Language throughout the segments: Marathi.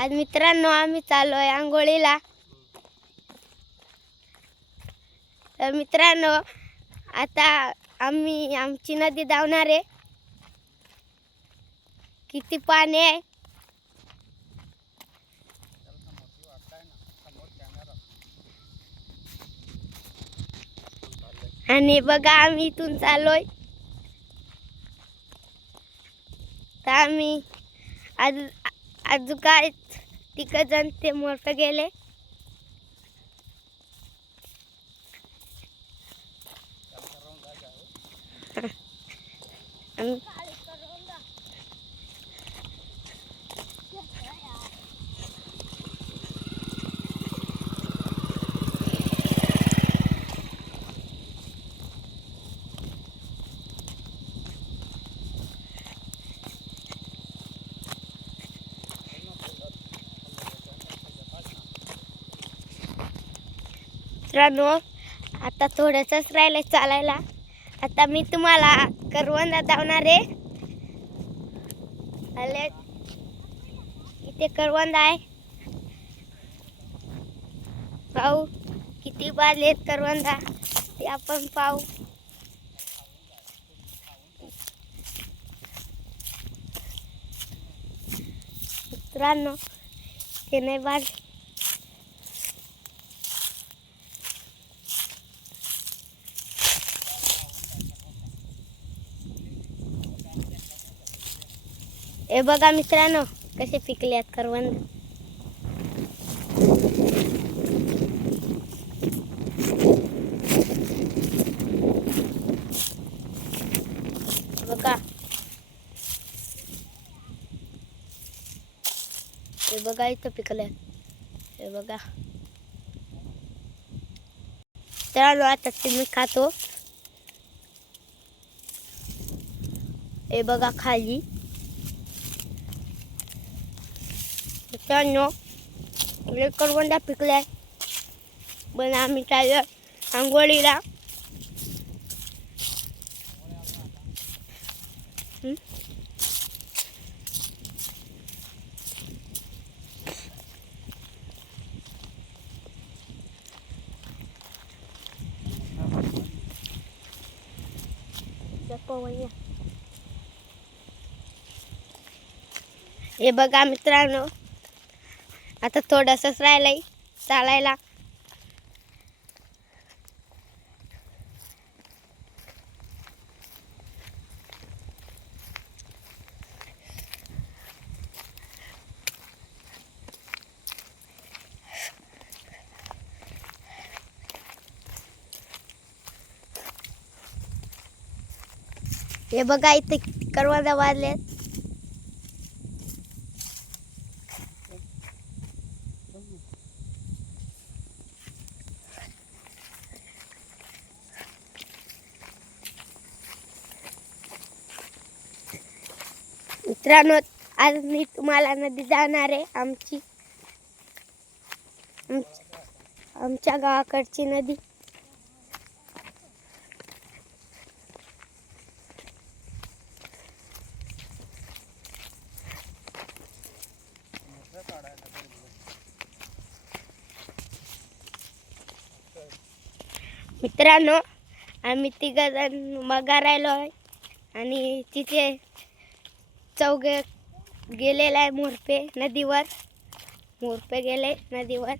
आज मित्रांनो आम्ही चाललोय आंघोळीला। तर मित्रांनो आता आम्ही आमची नदी धावणार आहे। किती पाणी आहे आणि बघा आम्ही इथून चाललोय। तर आम्ही आज काय तिकडे जण ते मोठं गेले। मित्रांनो आता थोडंसंच राहिलंय चालायला। आता मी तुम्हाला करवंदा धावणार आहे। आले इथे करवंद आहे, पाहू किती बाजलेत करवंदा ते आपण पाहू। मित्रांनो ते नाही बाज हे बघा मित्रांनो कसे पिकलेत करवंद। बघा हे बघा इथं पिकलेत, हे बघा। मित्रांनो आता ते मी खातो। हे बघा खाली मित्रांनो करवंदा पिकल्या, पण आम्ही चाललो आंघोळीला। हे बघा मित्रांनो आता थोडंसंच राहिलंय चालायला। हे बघा इथे करवंदा वाजलेत। मित्रांनो आज मी तुम्हाला नदी जाणार आहे, आमच्या गावाकडची नदी। मित्रांनो आम्ही तिघजण मगा राहिलो आहे आणि तिथे चौघे गेलेला आहे मोरपे गेले नदीवर।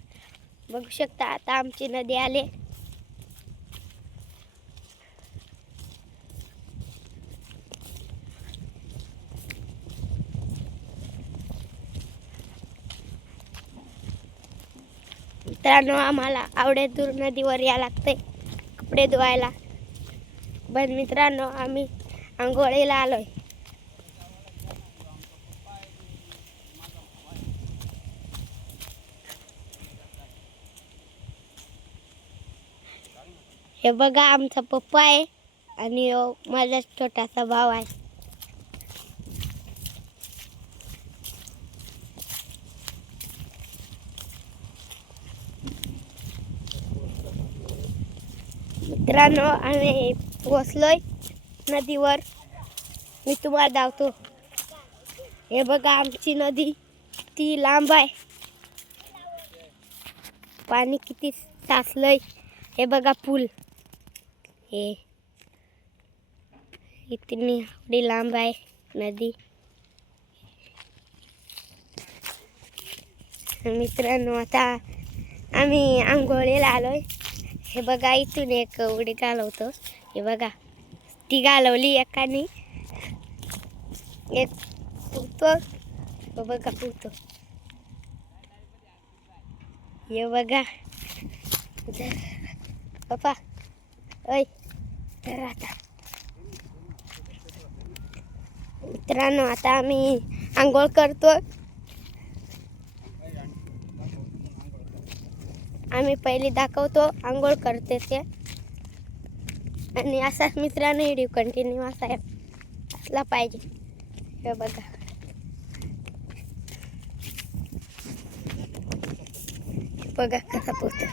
बघू शकता आता आमची नदी आले। मित्रांनो आम्हाला आवडे दूर नदीवर या लागते कपडे धुवायला, पण मित्रांनो आम्ही आंघोळीला आलोय। हे बघा आमचा पप्पा आहे आणि माझा छोटासा भाऊ आहे। मित्रांनो आम्ही पोहोचलोय नदीवर, मी तुम्हाला दाखवतो। हे बघा आमची नदी किती लांब आहे, पाणी किती साचलंय. हे बघा पूल, हे इतनी एवढी लांब आहे नदी. मित्रांनो आता आम्ही आंघोळीला आलोय. हे बघा इथून एक उडी घालवतो. हे बघा ती घालवली एकाने, एक पुरतो. हे बघा पुरतो. हे बघा पप्पा, ओय तर आता मित्रांनो आता आम्ही आंघोळ करतो. आम्ही पहिले दाखवतो आंघोळ करते ते, आणि असाच मित्रांनो व्हिडिओ कंटिन्यू असला पाहिजे. हे बघा बघा कसा पोहतो.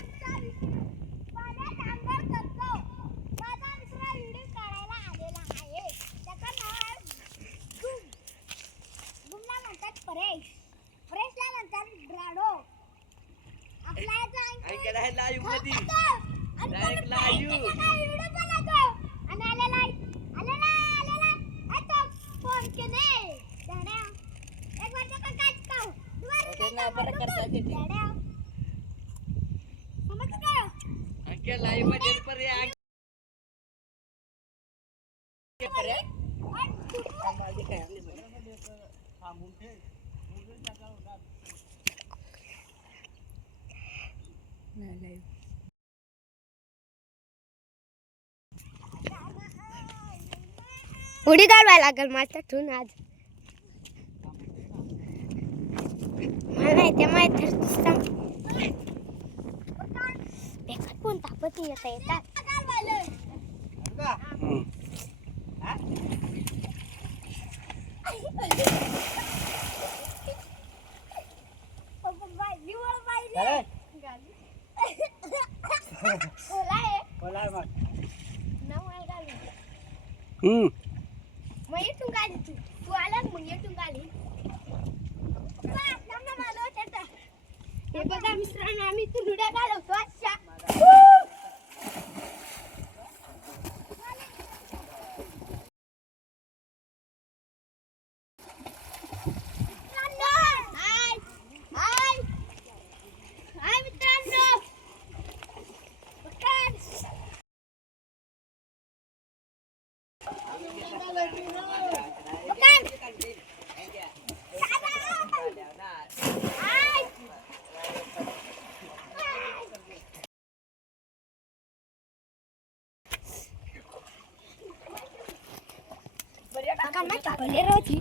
उडी घालवायला लागल माझ्यातून आज. मला नाही ते माहित बेकार कोण तापत येता येतात. मग येतून गाडी तू आला मग येतून गाडी. हे बघा मित्रांनो आम्ही इथून उड्या घालवतो. अच्छा Akan macam boleh roti.